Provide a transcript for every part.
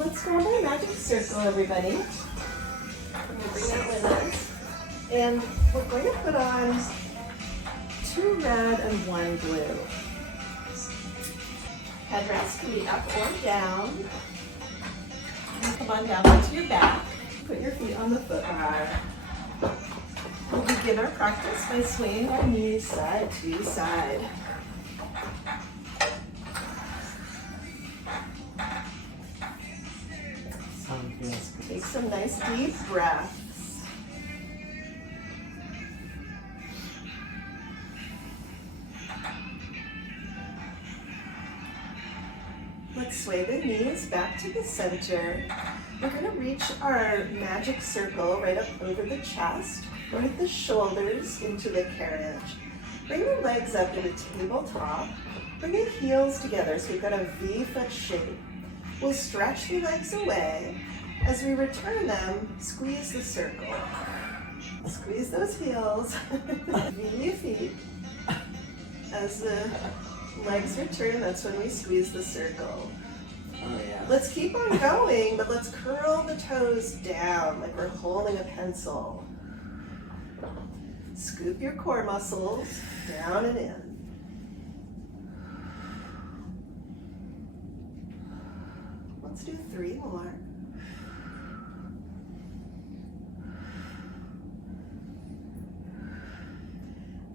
Let's go my magic circle, everybody. I'm going to bring it with us. And we're going to put on 2 red and 1 blue. Headrest can be up or down. Come on down onto your back. Put your feet on the foot bar. We'll begin our practice by swaying our knees side to side. Take some nice deep breaths. Let's sway the knees back to the center. We're going to reach our magic circle right up over the chest. Root the shoulders into the carriage. Bring the legs up to the tabletop. Bring the heels together so we've got a V-foot shape. We'll stretch the legs away. As we return them, squeeze the circle. Squeeze those heels. V your feet. As the legs return, that's when we squeeze the circle. Oh, yeah. Let's keep on going, but let's curl the toes down like we're holding a pencil. Scoop your core muscles down and in. Let's do 3 more.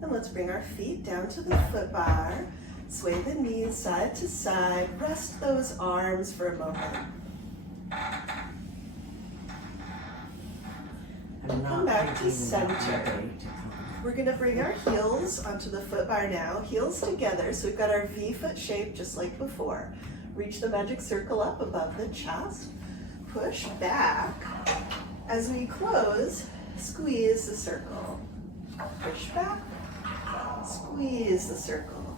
And let's bring our feet down to the foot bar. Sway the knees side to side. Rest those arms for a moment. Come back to center. We're going to bring our heels onto the foot bar now. Heels together, so we've got our V-foot shape just like before. Reach the magic circle up above the chest. Push back. As we close, squeeze the circle. Push back. Squeeze the circle.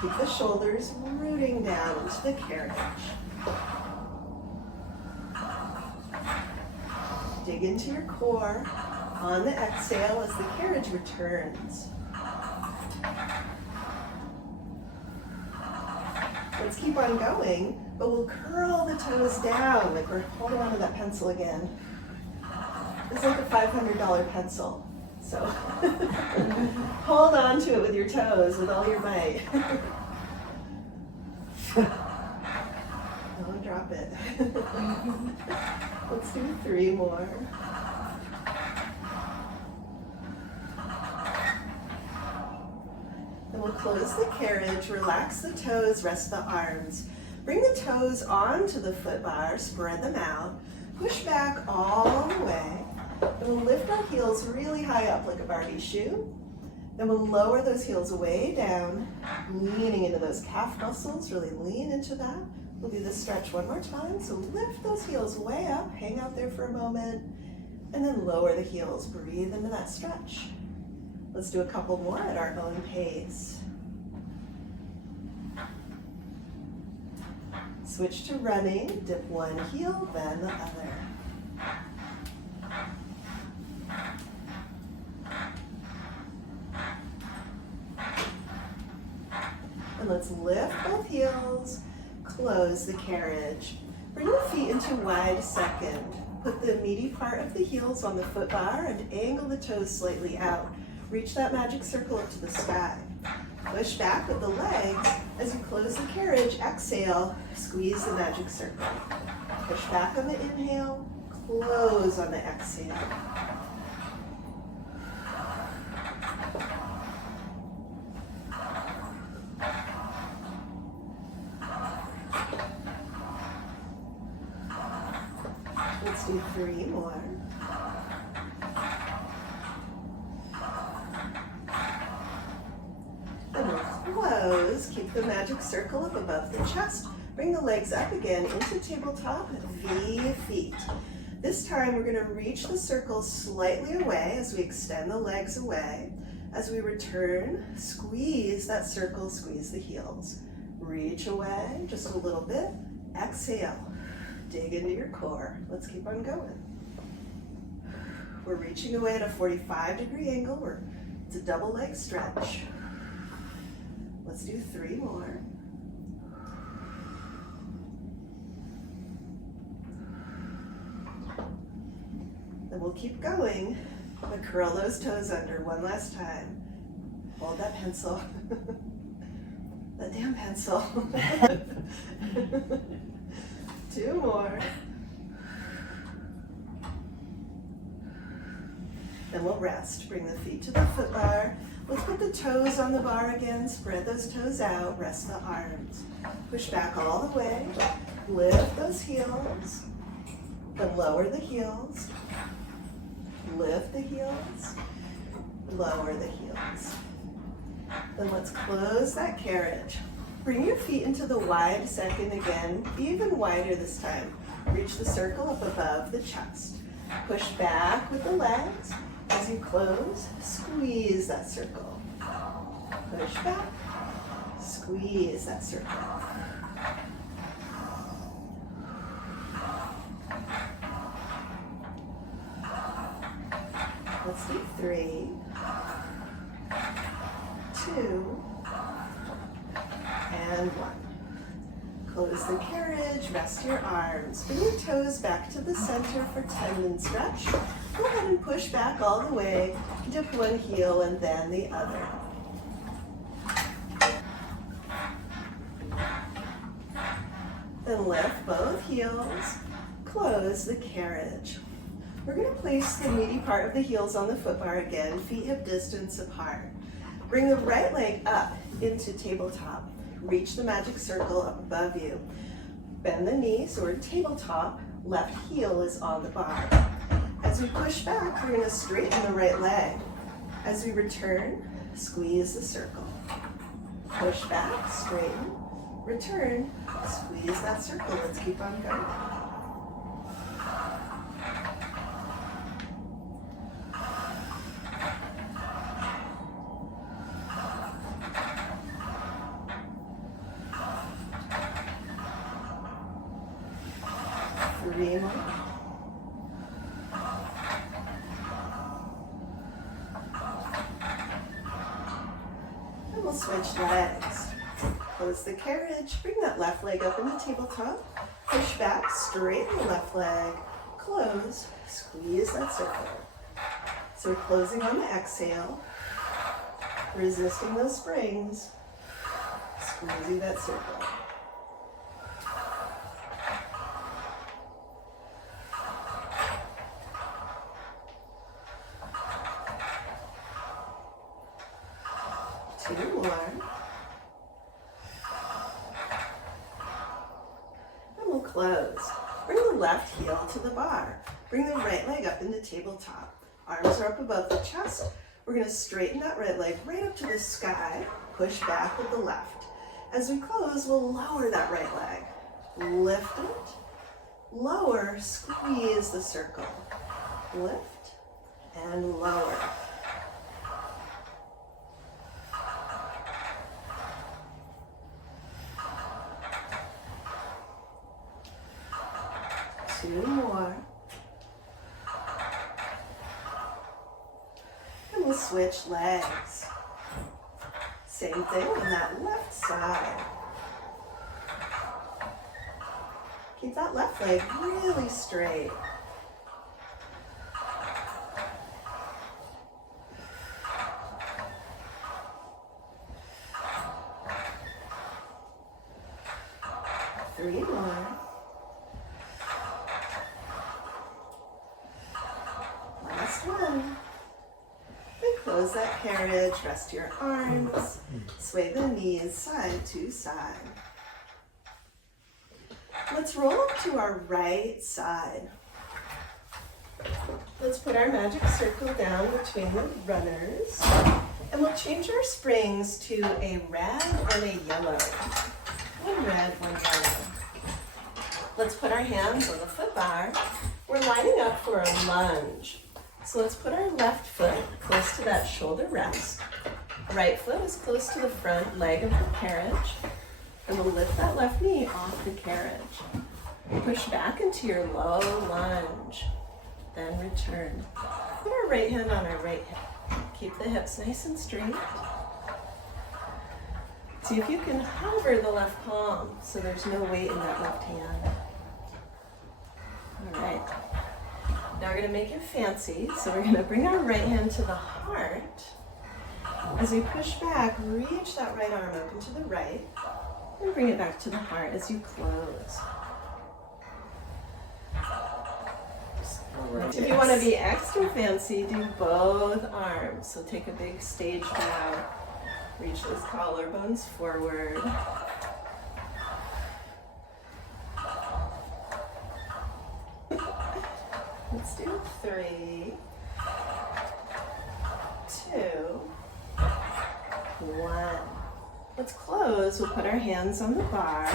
Keep the shoulders rooting down into the carriage. Dig into your core on the exhale as the carriage returns. Let's keep on going, but we'll curl the toes down like we're holding onto that pencil again. It's like a $500 pencil. So hold on to it with your toes with all your might. Don't drop it. Let's do 3 more. And we'll close the carriage, relax the toes, rest the arms. Bring the toes onto the foot bar, spread them out, push back all the way. And we'll lift our heels really high up like a Barbie shoe. Then we'll lower those heels way down, leaning into those calf muscles, really lean into that. We'll do this stretch one more time. So lift those heels way up, hang out there for a moment, and then lower the heels, breathe into that stretch. Let's do a couple more at our own pace. Switch to running, dip one heel, then the other. And let's lift both heels, close the carriage. Bring the feet into wide second. Put the meaty part of the heels on the foot bar and angle the toes slightly out. Reach that magic circle up to the sky. Push back with the legs. As you close the carriage, exhale, squeeze the magic circle. Push back on the inhale, close on the exhale. Let's do 3 more. And we'll close. Keep the magic circle up above the chest. Bring the legs up again into tabletop, V feet. This time we're going to reach the circle slightly away as we extend the legs away. As we return, squeeze that circle, squeeze the heels. Reach away just a little bit. Exhale. Dig into your core. Let's keep on going. We're reaching away at a 45-degree angle. It's a double leg stretch. Let's do 3 more. Then we'll keep going, but curl those toes under one last time. Hold that pencil. That damn pencil. 2 more. Then we'll rest. Bring the feet to the foot bar. Let's put the toes on the bar again. Spread those toes out. Rest the arms. Push back all the way. Lift those heels. Then lower the heels. Lift the heels. Lower the heels. Then let's close that carriage. Bring your feet into the wide second again, even wider this time. Reach the circle up above the chest. Push back with the legs. As you close, squeeze that circle. Push back, squeeze that circle. Let's do 3, 2, and 1. Close the carriage, rest your arms. Bring your toes back to the center for tendon stretch. Go ahead and push back all the way. Dip one heel and then the other. Then lift both heels. Close the carriage. We're going to place the meaty part of the heels on the foot bar again, feet hip distance apart. Bring the right leg up into tabletop. Reach the magic circle up above you. Bend the knees, so we're tabletop. Left heel is on the bar. As we push back, we're going to straighten the right leg. As we return, squeeze the circle. Push back, straighten, return, squeeze that circle. Let's keep on going. Three more. And we'll switch legs. Close the carriage. Bring that left leg up in the tabletop. Push back, straighten the left leg. Close, squeeze that circle. So we're closing on the exhale. Resisting those springs. Squeezing that circle. Two more. And we'll close. Bring the left heel to the bar. Bring the right leg up into tabletop. Arms are up above the chest. We're going to straighten that right leg right up to the sky. Push back with the left. As we close, we'll lower that right leg. Lift it. Lower, squeeze the circle. Lift and lower. Two more. And we'll switch legs. Same thing on that left side. Keep that left leg really straight. Three more. Last one. And close that carriage, rest your arms, sway the knees side to side. Let's roll up to our right side. Let's put our magic circle down between the runners. And we'll change our springs to a red and a yellow. One red, one yellow. Let's put our hands on the foot bar. We're lining up for a lunge. So let's put our left foot close to that shoulder rest. Right foot is close to the front leg of the carriage. And we'll lift that left knee off the carriage. Push back into your low lunge. Then return. Put our right hand on our right hip. Keep the hips nice and straight. See if you can hover the left palm so there's no weight in that left hand. All right. Now we're we're gonna make it fancy. So we're gonna bring our right hand to the heart. As we push back, reach that right arm open to the right, and bring it back to the heart as you close. If you want to be extra fancy, do both arms. So take a big stage bow, reach those collarbones forward. Let's do 3, 2, 1. Let's close. We'll put our hands on the bar,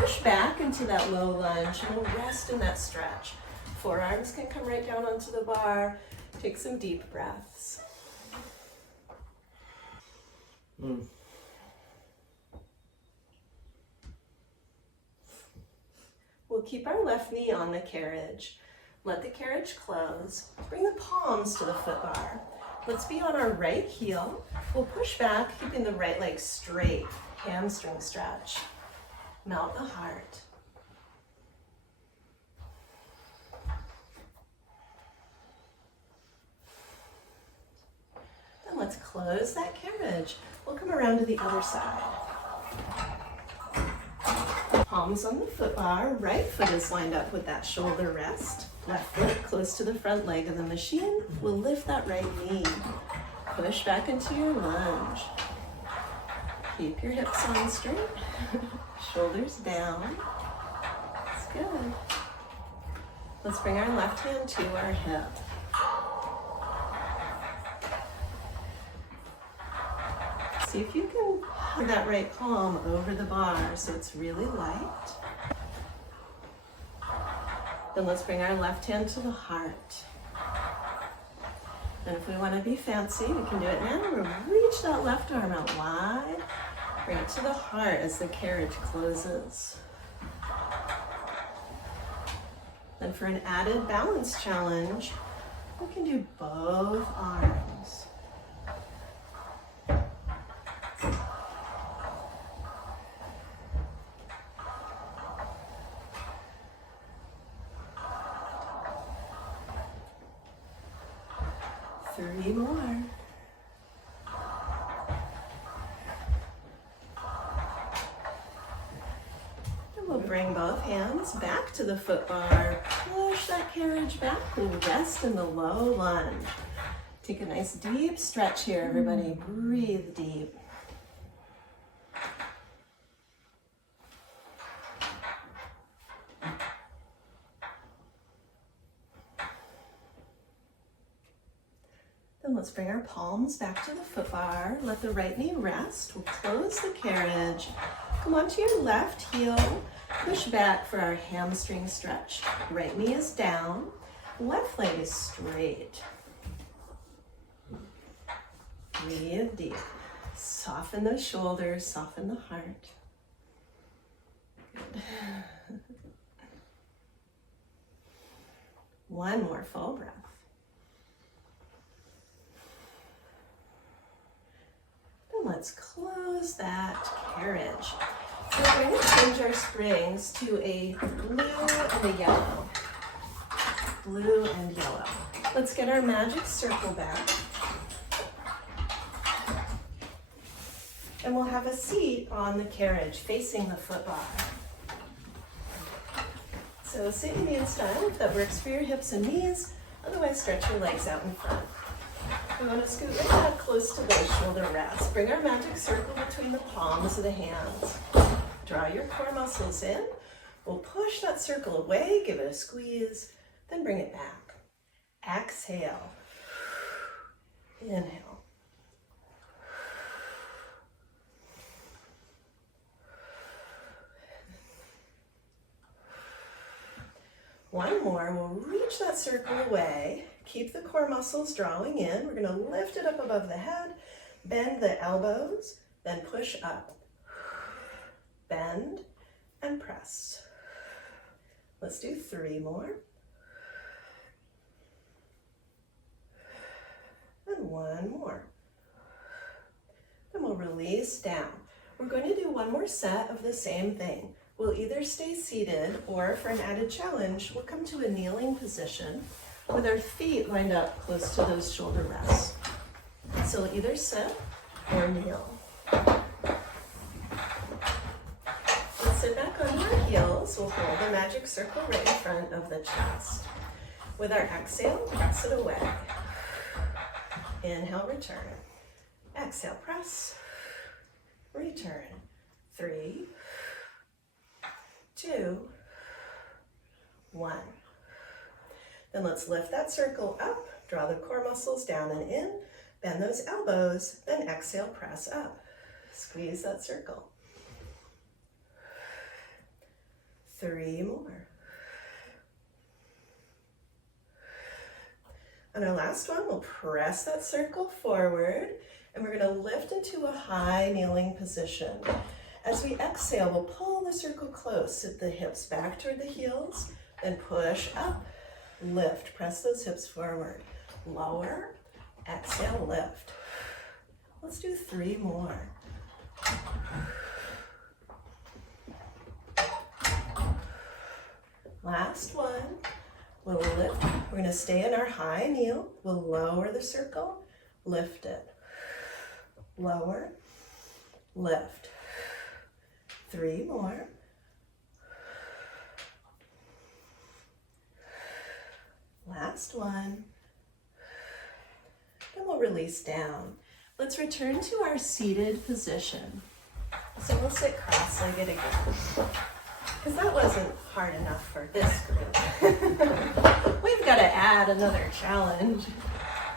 push back into that low lunge, and we'll rest in that stretch. Forearms can come right down onto the bar. Take some deep breaths. We'll keep our left knee on the carriage. Let the carriage close. Bring the palms to the foot bar. Let's be on our right heel. We'll push back, keeping the right leg straight. Hamstring stretch. Melt the heart. Then let's close that carriage. We'll come around to the other side. Palms on the foot bar. Right foot is lined up with that shoulder rest. Left foot close to the front leg of the machine. We'll lift that right knee. Push back into your lunge. Keep your hips on straight. Shoulders down. That's good. Let's bring our left hand to our hip. See if you can put that right palm over the bar so it's really light. Then let's bring our left hand to the heart. And if we want to be fancy, we can do it now. We'll reach that left arm out wide. Bring it to the heart as the carriage closes. Then for an added balance challenge, we can do both arms. Three more. And we'll bring both hands back to the foot bar. Push that carriage back and rest in the low lunge. Take a nice deep stretch here, everybody. Breathe deep. Then let's bring our palms back to the foot bar. Let the right knee rest. We'll close the carriage. Come onto your left heel. Push back for our hamstring stretch. Right knee is down. Left leg is straight. Breathe deep. Soften those shoulders. Soften the heart. Good. One more full breath. Let's close that carriage. So we're going to change our springs to a blue and a yellow. Blue and yellow. Let's get our magic circle back. And we'll have a seat on the carriage facing the foot bar. So sit Indian style if that works for your hips and knees. Otherwise, stretch your legs out in front. We want to scoot right back close to those shoulder rests. Bring our magic circle between the palms of the hands. Draw your core muscles in. We'll push that circle away, give it a squeeze, then bring it back. Exhale. Inhale. One more. We'll reach that circle away. Keep the core muscles drawing in. We're going to lift it up above the head, bend the elbows, then push up. Bend and press. Let's do 3 more. And 1 more. Then we'll release down. We're going to do 1 more set of the same thing. We'll either stay seated or for an added challenge, we'll come to a kneeling position. with our feet lined up close to those shoulder rests. So either sit or kneel. Let's sit back on our heels. We'll hold the magic circle right in front of the chest. With our exhale, press it away. Inhale, return. Exhale, press. Return. 3, 2, 1. Then let's lift that circle up, draw the core muscles down and in, bend those elbows, then exhale, press up. Squeeze that circle. 3 more. On our last one, we'll press that circle forward, and we're going to lift into a high kneeling position. As we exhale, we'll pull the circle close, sit the hips back toward the heels, then push up, lift, press those hips forward, lower, exhale, lift. Let's do 3 more. Last one, we'll lift. We're going to stay in our high kneel. We'll lower the circle, lift it. Lower, lift. 3 more. Last one. Then we'll release down. Let's return to our seated position. So we'll sit cross-legged again, because that wasn't hard enough for this group. We've got to add another challenge.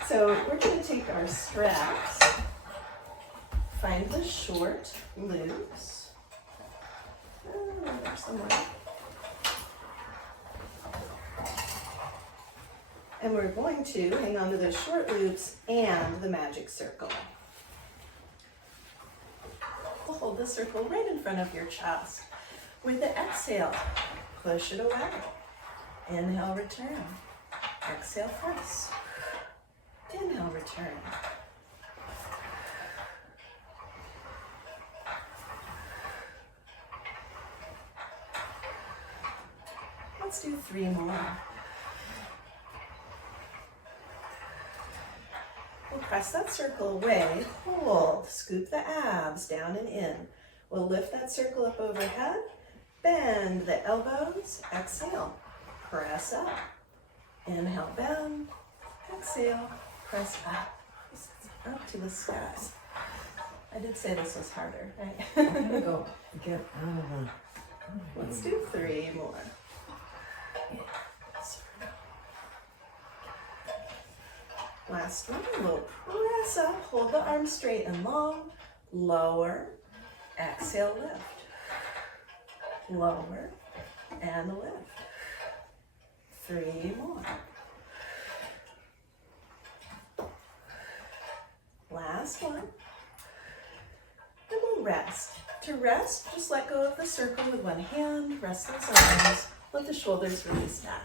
So we're going to take our straps, find the short loops. There's somewhere. And we're going to hang on to those short loops and the magic circle. We'll hold the circle right in front of your chest. With the exhale, push it away. Inhale, return. Exhale, press. Inhale, return. Let's do 3 more. We'll press that circle away, hold, scoop the abs down and in. We'll lift that circle up overhead, bend the elbows, exhale, press up. Inhale, bend, exhale, press up. Up to the sky. I did say this was harder, right? I'm gonna go get out of the... Let's do 3 more. Last one, we'll press up, hold the arms straight and long, lower, exhale, lift, lower, and lift. 3 more. Last one. Then we'll rest. To rest, just let go of the circle with one hand, rest those arms, let the shoulders release back.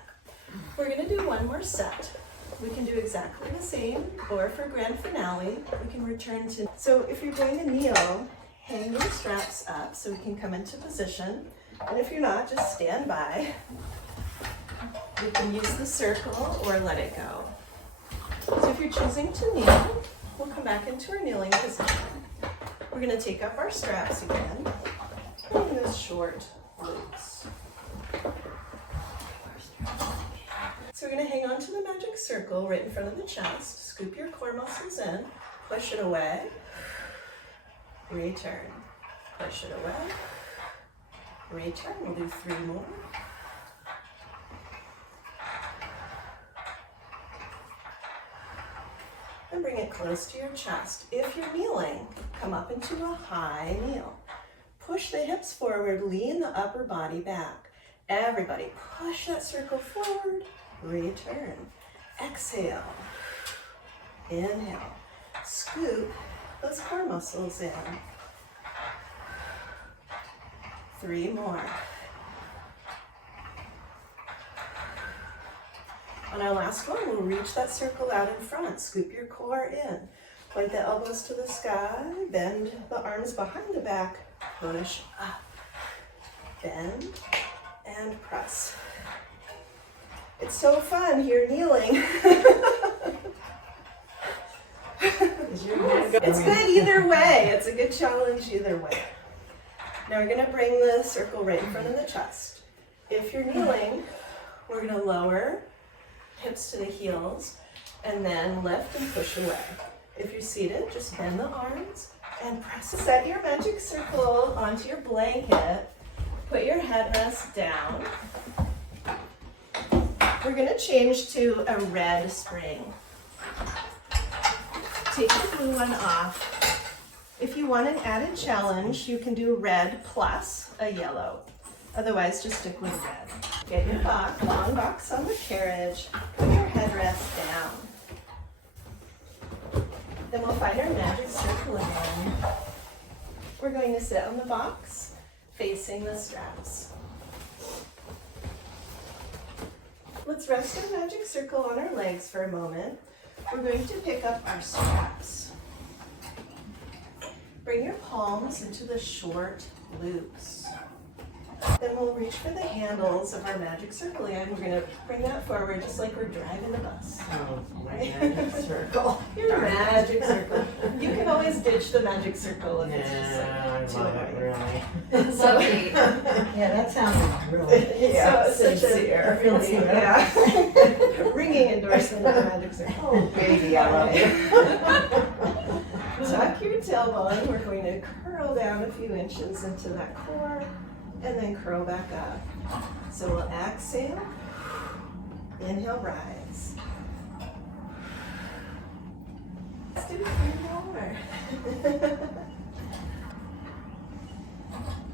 We're going to do 1 more set. We can do exactly the same, or for grand finale, we can return to... So if you're going to kneel, hang your straps up so we can come into position. And if you're not, just stand by. You can use the circle or let it go. So if you're choosing to kneel, we'll come back into our kneeling position. We're going to take up our straps again, and those short loops. So we're going to hang on to the magic circle right in front of the chest. Scoop your core muscles in, push it away, return, push it away, return. We'll do 3 more. And bring it close to your chest. If you're kneeling, come up into a high kneel. Push the hips forward, lean the upper body back. Everybody, push that circle forward. Return. Exhale. Inhale. Scoop those core muscles in. 3 more. On our last one, we'll reach that circle out in front. Scoop your core in. Point the elbows to the sky. Bend the arms behind the back. Push up. Bend and press. It's so fun here kneeling. It's good either way. It's a good challenge either way. Now we're going to bring the circle right in front of the chest. If you're kneeling, we're going to lower hips to the heels and then lift and push away. If you're seated, just bend the arms and press. Set your magic circle onto your blanket. Put your headrest down. We're going to change to a red spring. Take the blue one off. If you want an added challenge, you can do red plus a yellow. Otherwise, just stick with red. Get your box, long box on the carriage. Put your headrest down. Then we'll find our magic circle again. We're going to sit on the box, facing the straps. Let's rest our magic circle on our legs for a moment. We're going to pick up our straps. Bring your palms into the short loops. Then we'll reach for the handles of our magic circle again. We're going to bring that forward just like we're driving a bus. Oh, my magic circle. Your magic circle. You can always ditch the magic circle if it's just I too love it, annoying. really. So, Yeah, that sounded really so it's such sincere. really, yeah. Ringing endorsement of the magic circle. Oh, baby, I love it. Tuck your tailbone. We're going to curl down a few inches into that core and then curl back up. So we'll exhale, inhale, rise. Let's do 3 more.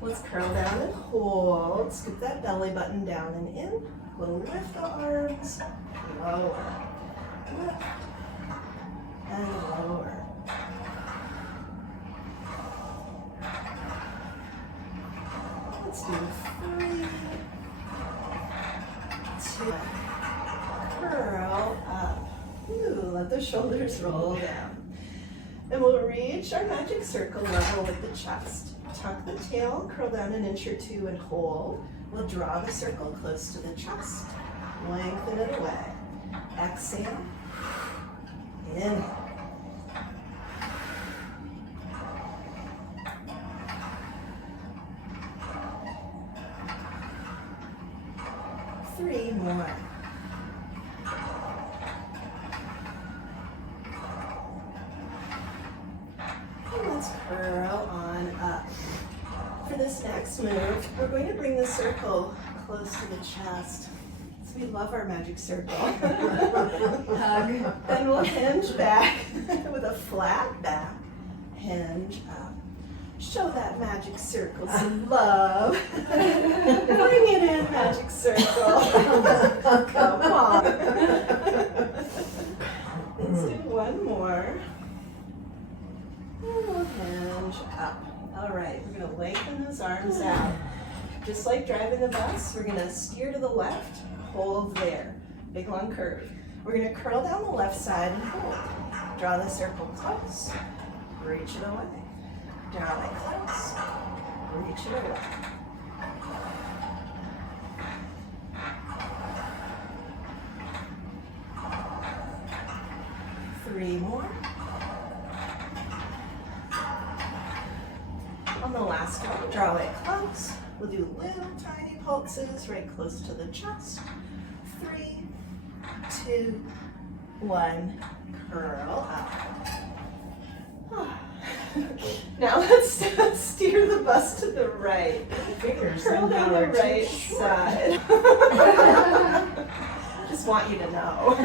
Let's curl down and hold. Scoop that belly button down and in. We'll lift the arms, lower, lift, and lower. Let's do 3, 2, curl up. Ooh, let the shoulders roll down. And we'll reach our magic circle level with the chest. Tuck the tail, curl down an inch or 2 and hold. We'll draw the circle close to the chest. Lengthen it away. Exhale. Inhale. Three more. And let's curl on up. For this next move, we're going to bring the circle close to the chest. So we love our magic circle. Hug. Then we'll hinge back with a flat back. Hinge up. Show that magic circle some love. Bring it in, magic circle. Come on. Let's do one more. And we'll hinge up. All right, we're going to lengthen those arms out. Just like driving the bus, we're going to steer to the left, hold there. Big long curve. We're going to curl down the left side and hold. Draw the circle close. Reach it away. Draw it close. Reach it away. Three more. On the last one, draw it close. We'll do little tiny pulses right close to the chest. 3, 2, 1. Curl up. Now let's steer the bus to the right. Curl down the right side. Just want you to know.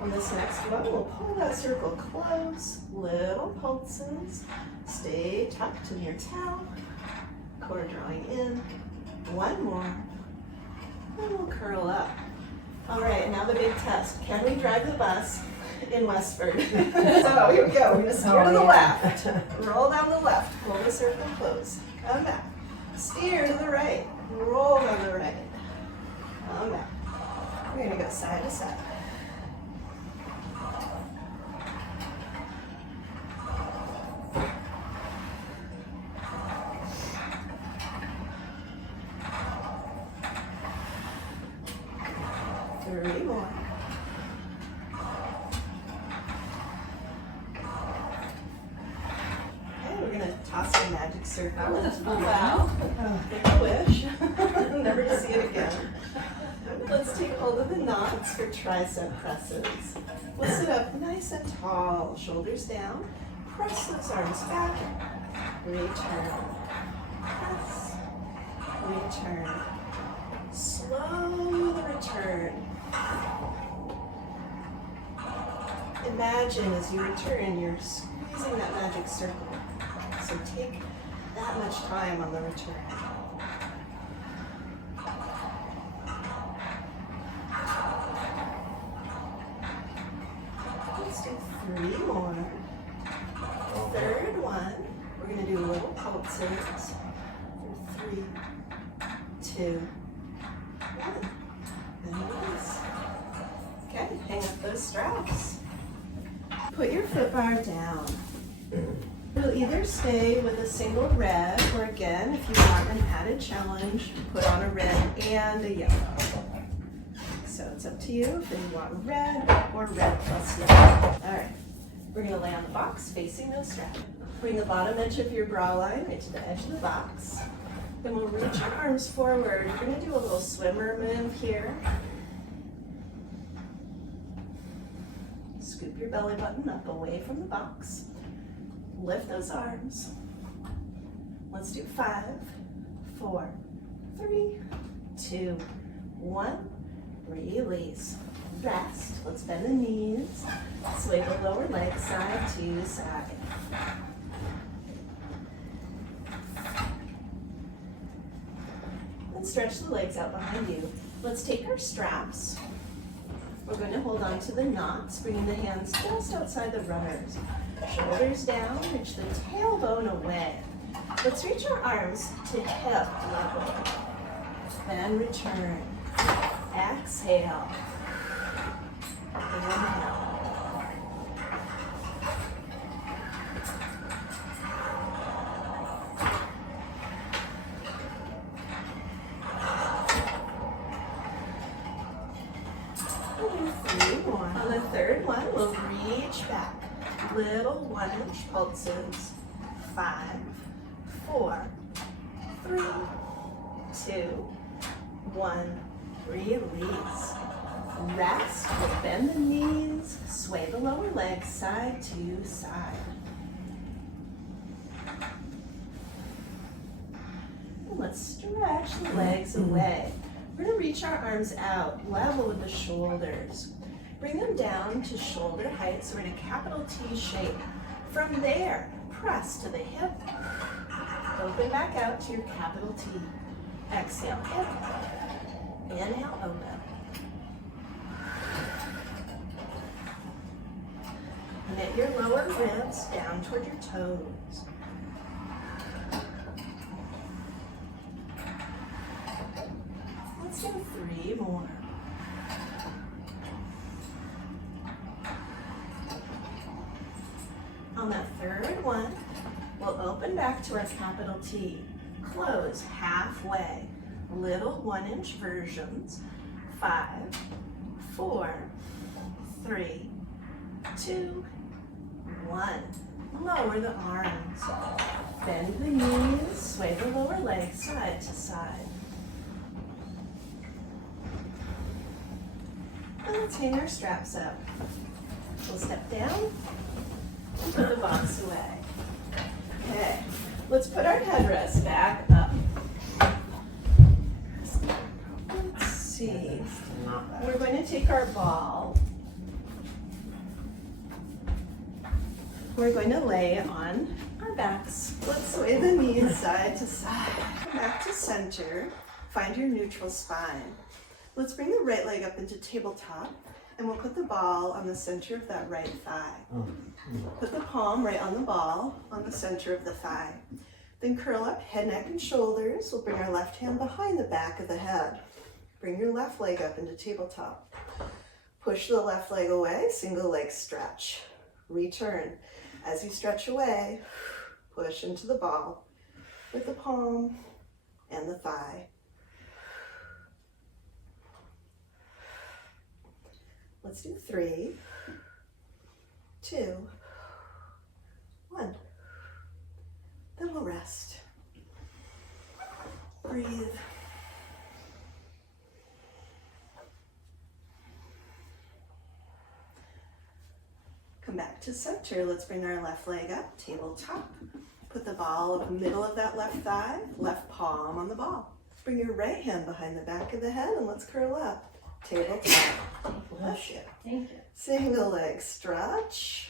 On this next one, we'll pull that circle close, little pulses. Stay tucked in your towel. Core drawing in. One more. And we'll curl up. All right, now the big test. Can we drive the bus in Westford? So here we go. We're gonna steer to the left. Roll down the left. Pull the circle close. Come back. Steer to the right. Roll down the right. Come back. We're gonna go side to side. 3 more. Okay, we're gonna toss our magic circle. That was a fun wow. Make a wish. Never to see it again. Let's take hold of the knots for tricep presses. We'll sit up nice and tall, shoulders down. Press those arms back. Return. Press. Return. Slow the return. Imagine as you return, you're squeezing that magic circle. So take that much time on the return. Let's do 3 more. Third one, we're going to do little pulses for 3, 2, 1. And release. Okay, hang up those straps. Put your foot bar down. You'll either stay with a single red, or again, if you want an added challenge, put on a red and a yellow. So it's up to you if you want red or red plus yellow. All right, we're gonna lay on the box facing those straps. Bring the bottom edge of your bra line right to the edge of the box. Then we'll reach your arms forward. You're gonna do a little swimmer move here. Scoop your belly button up away from the box. Lift those arms. Let's do 5, 4, 3, 2, 1. Release. Rest. Let's bend the knees. Sway the lower leg side to side. And stretch the legs out behind you. Let's take our straps. We're going to hold on to the knots, bringing the hands just outside the runners. Shoulders down, reach the tailbone away. Let's reach our arms to hip level. Then return. Exhale. Inhale. On the third one, we'll reach back. Little 1-inch pulses. 5, 4, 3, 2, 1. Release. Rest. Bend the knees. Sway the lower leg side to side. And let's stretch the legs away. We're going to reach our arms out, level with the shoulders. Bring them down to shoulder height, so we're in a capital T shape. From there, press to the hip. Open back out to your capital T. Exhale, hip. Inhale, open. Knit your lower ribs down toward your toes. Let's do 3 more. On that third one, we'll open back to our capital T. Close halfway. Little 1-inch versions. 5, 4, 3, 2, 1. Lower the arms. Bend the knees. Sway the lower leg side to side. And let's hang our straps up. We'll step down and put the box away. Okay, let's put our headrest back up. Let's see. We're going to take our ball. We're going to lay it on our backs. Let's sway the knees side to side. Come back to center. Find your neutral spine. Let's bring the right leg up into tabletop, and we'll put the ball on the center of that right thigh. Put the palm right on the ball on the center of the thigh. Then curl up head, neck, and shoulders. We'll bring our left hand behind the back of the head. Bring your left leg up into tabletop. Push the left leg away, single leg stretch. Return. As you stretch away, push into the ball with the palm and the thigh. Let's do 3, 2, 1. Then we'll rest. Breathe. Come back to center. Let's bring our left leg up, tabletop. Put the ball in the middle of that left thigh, left palm on the ball. Bring your right hand behind the back of the head and let's curl up. Tabletop. Push it. Thank you. Single leg stretch.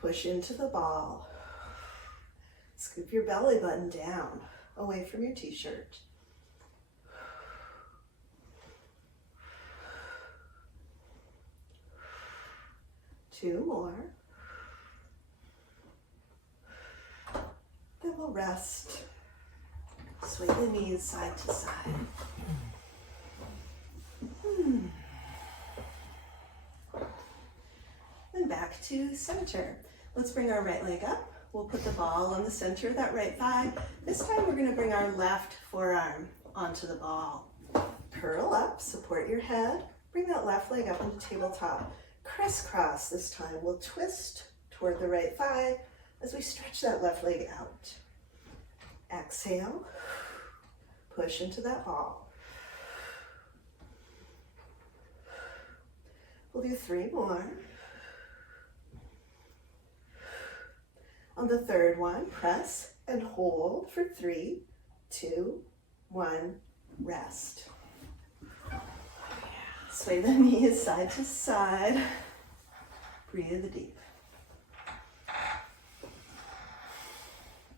Push into the ball. Scoop your belly button down, away from your t-shirt. Two more. Then we'll rest. Sway the knees side to side. Then back to center. Let's bring our right leg up. We'll put the ball on the center of that right thigh. This time we're going to bring our left forearm onto the ball. Curl up, support your head. Bring that left leg up into tabletop. Crisscross this time. We'll twist toward the right thigh as we stretch that left leg out. Exhale. Push into that ball. We'll do 3 more. On the third one, press and hold for 3, 2, 1, rest. Sway the knees side to side. Breathe deep.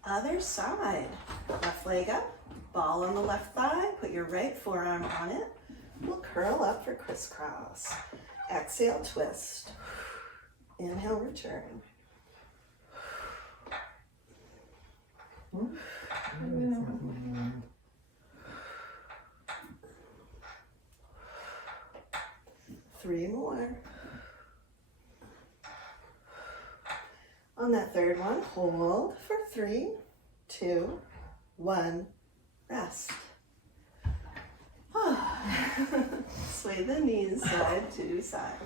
Other side. Left leg up, ball on the left thigh, put your right forearm on it. We'll curl up for crisscross. Exhale, twist. Inhale, return. Three more. On that third one, hold for 3, 2, 1, rest. Sway the knees side to side.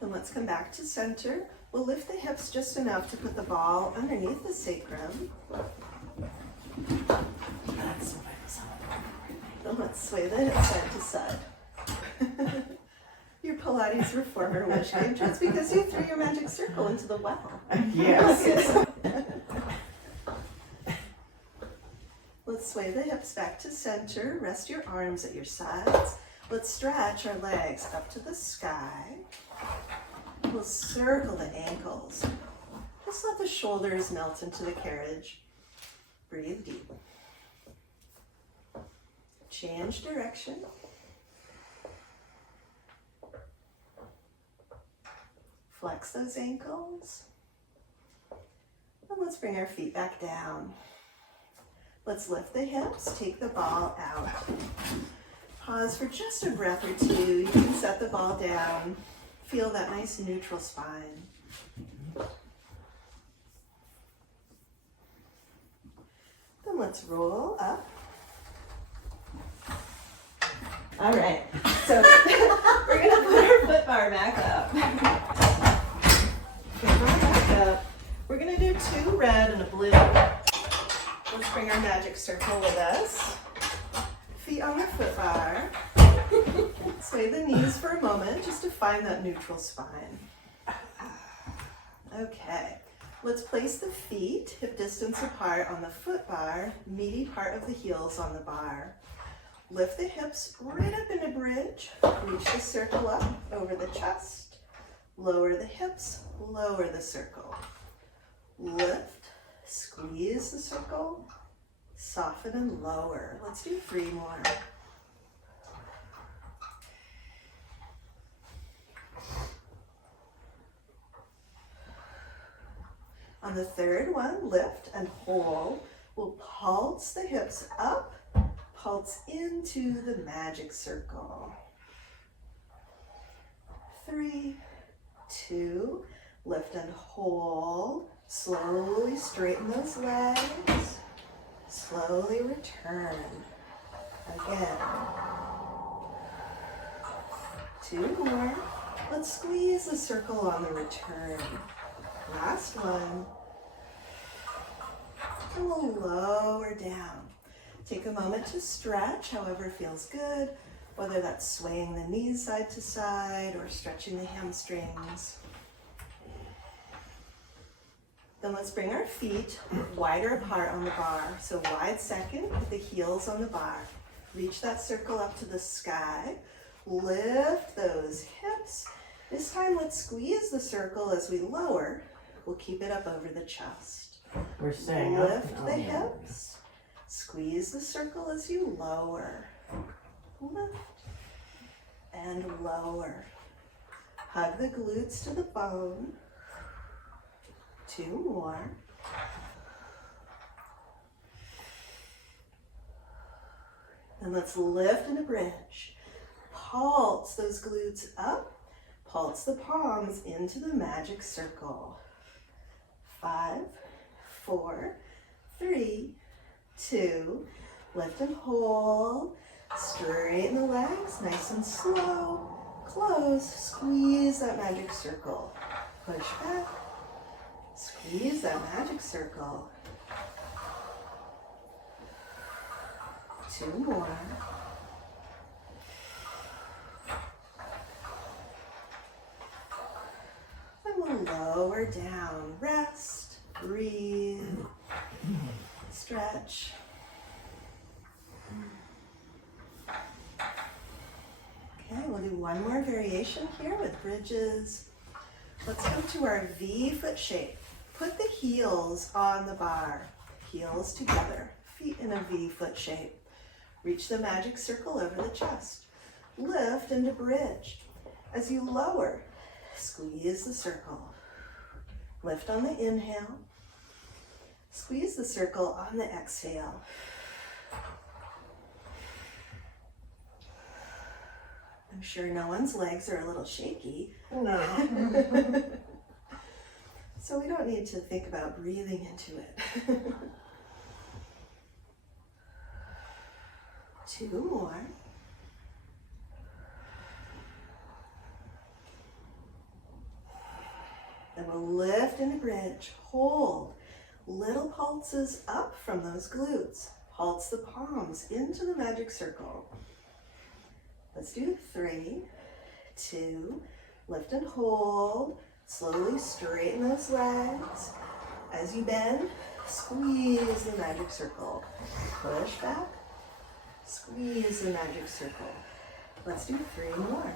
Then let's come back to center. We'll lift the hips just enough to put the ball underneath the sacrum. That's what I was hoping. Then let's sway the hips side to side. Your Pilates reformer wish came true. It's because you threw your magic circle into the well. Yes. Let's sway the hips back to center. Rest your arms at your sides. Let's stretch our legs up to the sky. We'll circle the ankles. Just let the shoulders melt into the carriage. Breathe deep. Change direction. Flex those ankles. And let's bring our feet back down. Let's lift the hips, take the ball out. Pause for just a breath or two. You can set the ball down. Feel that nice neutral spine. Then let's roll up. All right, so we're gonna put our foot bar back up. We're gonna do 2 red and a blue. Let's bring our magic circle with us. Feet on the foot bar. Sway the knees for a moment just to find that neutral spine. Okay, let's place the feet hip distance apart on the foot bar, meaty part of the heels on the bar. Lift the hips right up in a bridge. Reach the circle up over the chest. Lower the hips, lower the circle. Lift, squeeze the circle, soften and lower. Let's do 3 more. On the third one, lift and hold. We'll pulse the hips up, pulse into the magic circle. 3, 2, lift and hold. Slowly straighten those legs. Slowly return. Again. 2 more. Let's squeeze the circle on the return. Last one. And we'll lower down. Take a moment to stretch, however feels good, whether that's swaying the knees side to side or stretching the hamstrings. Then let's bring our feet wider apart on the bar. So wide second with the heels on the bar. Reach that circle up to the sky. Lift those hips. This time let's squeeze the circle as we lower. We'll keep it up over the chest. We're saying Lift the hips. Squeeze the circle as you lower. Lift and lower. Hug the glutes to the bone. 2 more. And let's lift in a bridge. Pulse those glutes up. Pulse the palms into the magic circle. 5, 4, 3, 2. Lift and hold. Straighten the legs, nice and slow. Close. Squeeze that magic circle. Push back. Squeeze that magic circle. 2 more. And we'll lower down. Rest, breathe, stretch. Okay, we'll do one more variation here with bridges. Let's go to our V foot shape. Put the heels on the bar, heels together, feet in a V foot shape. Reach the magic circle over the chest. Lift into bridge. As you lower, squeeze the circle. Lift on the inhale. Squeeze the circle on the exhale. I'm sure no one's legs are a little shaky. No. So we don't need to think about breathing into it. 2 more. Then we'll lift in a bridge. Hold. Little pulses up from those glutes. Pulse the palms into the magic circle. Let's do 3, 2, lift and hold. Slowly straighten those legs. As you bend, squeeze the magic circle. Push back, squeeze the magic circle. Let's do 3 more.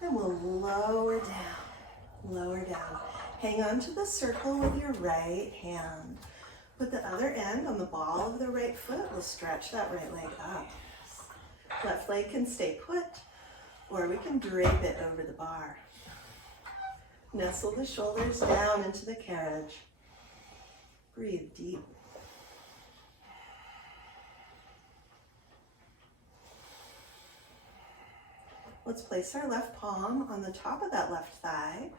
And we'll lower down, lower down. Hang on to the circle with your right hand. Put the other end on the ball of the right foot. We'll stretch that right leg up. Left leg can stay put, or we can drape it over the bar. Nestle the shoulders down into the carriage. Breathe deep. Let's place our left palm on the top of that left thigh.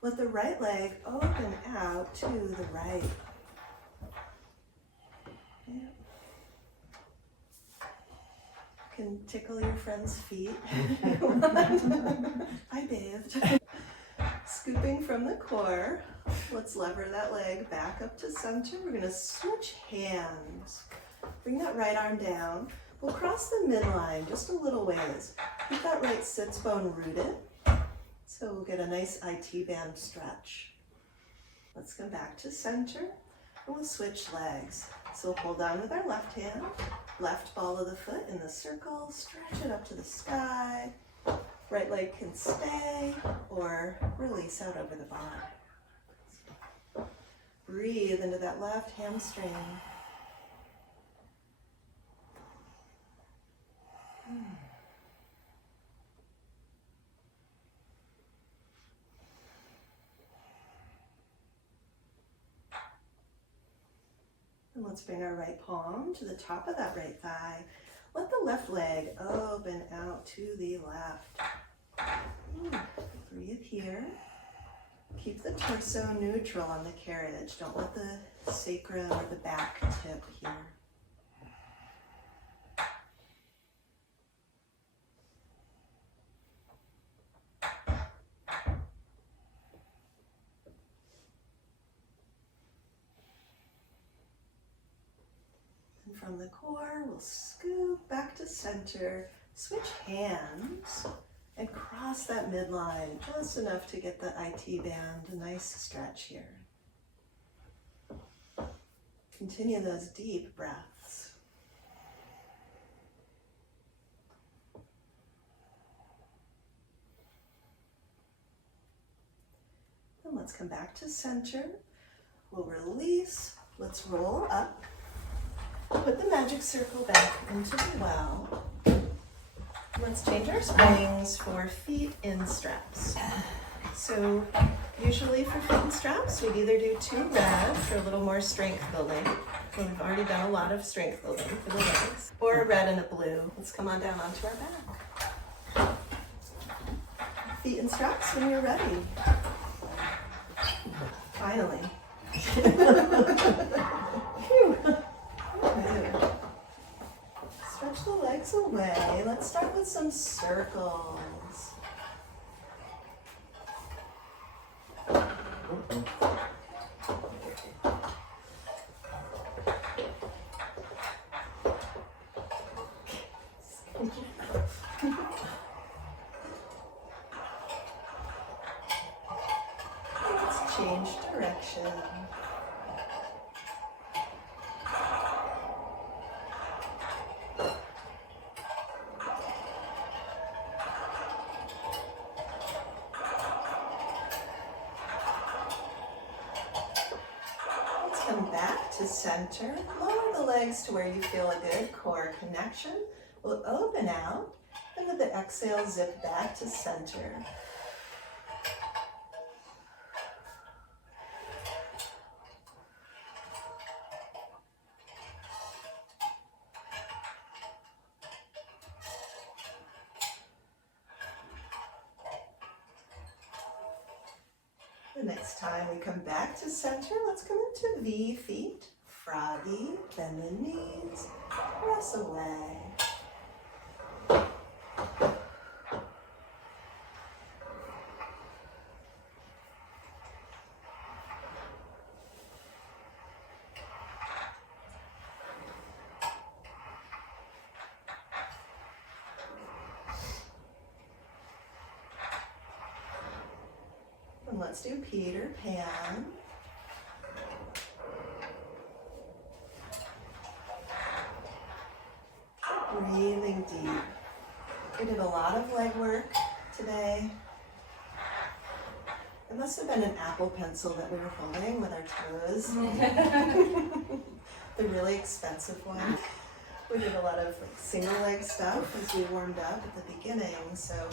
Let the right leg open out to the right. Yeah. You can tickle your friend's feet. I bathed. Scooping from the core, let's lever that leg back up to center. We're going to switch hands. Bring that right arm down. We'll cross the midline just a little ways. Keep that right sits bone rooted. So we'll get a nice IT band stretch. Let's come back to center and we'll switch legs. So we'll hold on with our left hand, left ball of the foot in the circle, stretch it up to the sky. Right leg can stay or release out over the bar. Breathe into that left hamstring. And let's bring our right palm to the top of that right thigh. Let the left leg open out to the left. Breathe here. Keep the torso neutral on the carriage. Don't let the sacrum or the back tip here. And from the core, we'll scoop back to center, switch hands, and cross that midline just enough to get the IT band a nice stretch here. Continue those deep breaths. And let's come back to center. We'll release. Let's roll up. Put the magic circle back into the well. Let's change our springs for feet in straps. So usually for feet in straps, we'd either do 2 red for a little more strength building. So we've already done a lot of strength building for the legs. Or a red and a blue. Let's come on down onto our back. Feet in straps when you're ready. Finally. Phew. Good. Stretch the legs away. Let's start with some circles. Let's change direction. Come back to center. Lower the legs to where you feel a good core connection. We'll open out, and with the exhale, zip back to center. The next time we come back to center, let's come into V feet, froggy, bend the knees, press away. And let's do Peter Pan. Breathing deep. We did a lot of leg work today. It must have been an Apple Pencil that we were holding with our toes. The really expensive one. We did a lot of single leg stuff as we warmed up at the beginning, so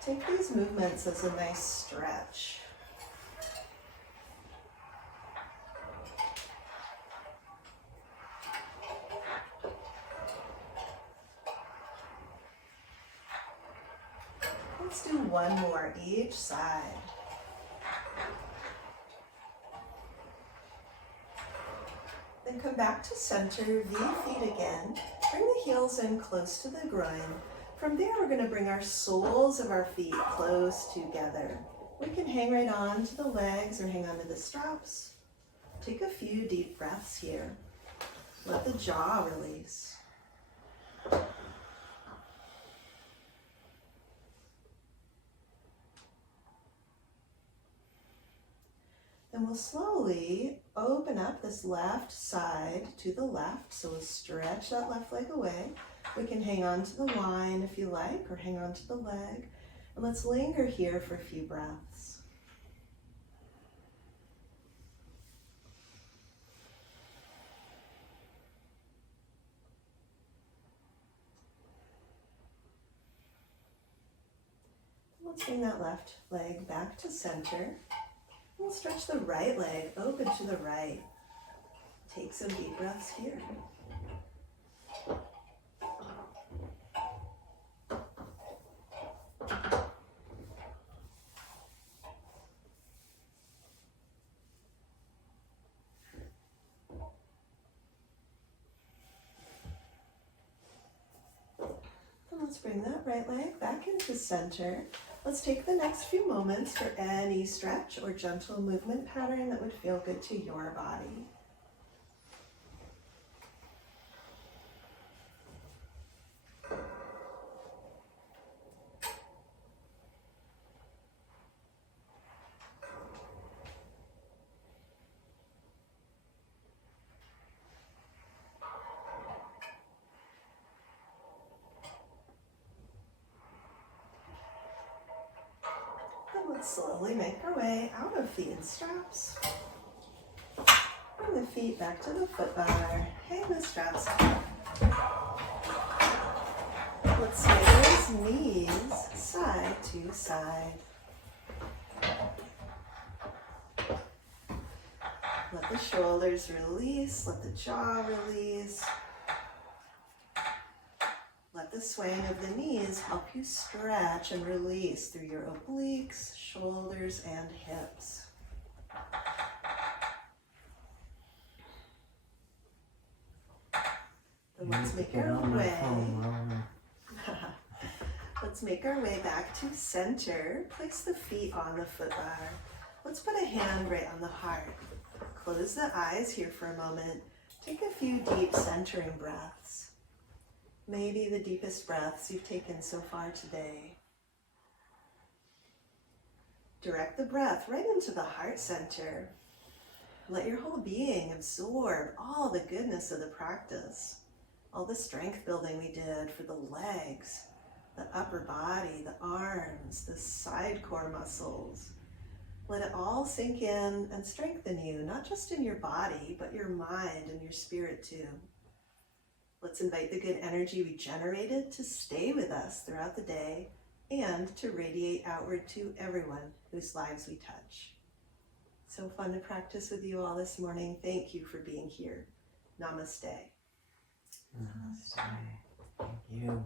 take these movements as a nice stretch. Let's do one more each side. Then come back to center, V feet again. Bring the heels in close to the groin. From there, we're going to bring our soles of our feet close together. We can hang right on to the legs or hang on to the straps. Take a few deep breaths here. Let the jaw release. Then we'll slowly open up this left side to the left. So we'll stretch that left leg away. We can hang on to the line if you like, or hang on to the leg. And let's linger here for a few breaths. Let's bring that left leg back to center. We'll stretch the right leg open to the right. Take some deep breaths here. Let's bring that right leg back into center. Let's take the next few moments for any stretch or gentle movement pattern that would feel good to your body. Let's slowly make our way out of feet and straps. Bring the feet back to the foot bar. Hang the straps up. Let's sway those knees side to side. Let the shoulders release. Let the jaw release. Let the swaying of the knees help you stretch and release through your obliques, shoulders, and hips. Then let's make our way. Let's make our way back to center. Place the feet on the foot bar. Let's put a hand right on the heart. Close the eyes here for a moment. Take a few deep centering breaths. Maybe the deepest breaths you've taken so far today. Direct the breath right into the heart center. Let your whole being absorb all the goodness of the practice, all the strength building we did for the legs, the upper body, the arms, the side core muscles. Let it all sink in and strengthen you, not just in your body, but your mind and your spirit too. Let's invite the good energy we generated to stay with us throughout the day and to radiate outward to everyone whose lives we touch. So fun to practice with you all this morning. Thank you for being here. Namaste. Namaste. Thank you.